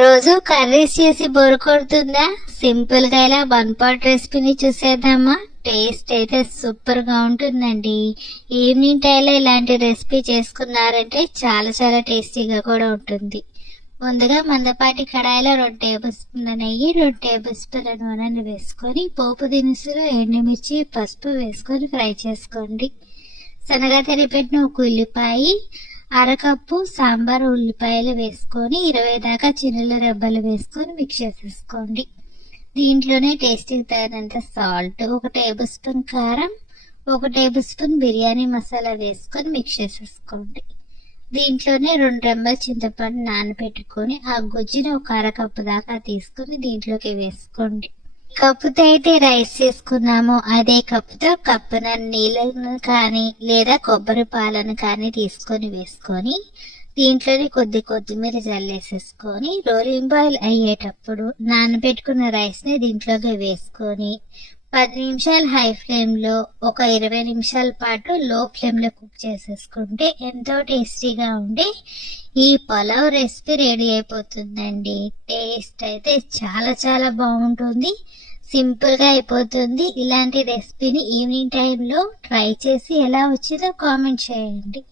రోజు కర్రీస్ చేసి బోర్ కొడుతుందా? సింపుల్ గా ఇలా వన్ పాట్ రెసిపీని చూసేద్దామా? టేస్ట్ అయితే సూపర్ గా ఉంటుందండి. ఈవినింగ్ టైంలో ఇలాంటి రెసిపీ చేసుకున్నారంటే చాలా చాలా టేస్టీగా కూడా ఉంటుంది. ముందుగా మందపాటి కడాయిలో 2 టేబుల్ స్పూన్ల నెయ్యి, 2 టేబుల్ స్పూన్ల నూనెను వేసుకొని పోపు దినుసులు, ఎండుమిర్చి, పసుపు వేసుకొని ఫ్రై చేసుకోండి. సన్నగా తరిగిపెట్టిన ఒక ఉల్లిపాయ, అరకప్పు సాంబార్ ఉల్లిపాయలు వేసుకొని 20 దాకా చిన్నుల రెబ్బలు వేసుకొని మిక్స్ చేసేసుకోండి. దీంట్లోనే టేస్ట్కి తగినంత సాల్ట్, 1 టేబుల్ స్పూన్ కారం, 1 టేబుల్ స్పూన్ బిర్యానీ మసాలా వేసుకొని మిక్స్ చేసేసుకోండి. దీంట్లోనే 2 రెమ్మల చింతపండు నానబెట్టుకొని ఆ గుజ్జుని ఒక అరకప్పు దాకా తీసుకుని దీంట్లోకి వేసుకోండి. కప్పుతో అయితే రైస్ చేసుకున్నాము, అదే కప్పుతో కప్పున నీళ్ళను కానీ లేదా కొబ్బరి పాలను కానీ తీసుకొని వేసుకొని దీంట్లోనే కొత్తిమీర జల్లేసేసుకొని రోలింగ్ బాయిల్ అయ్యేటప్పుడు నానబెట్టుకున్న రైస్ని దీంట్లోకి వేసుకొని 10 నిమిషాలు హై ఫ్లేమ్లో, ఒక 20 నిమిషాల పాటు లో ఫ్లేమ్లో కుక్ చేసేసుకుంటే ఎంతో టేస్టీగా ఉండే ఈ పలావ్ రెసిపీ రెడీ అయిపోతుందండి. టేస్ట్ అయితే చాలా చాలా బాగుంటుంది, సింపుల్గా అయిపోతుంది. ఇలాంటి రెసిపీని ఈవినింగ్ టైంలో ట్రై చేసి ఎలా వచ్చిందో కామెంట్ చేయండి.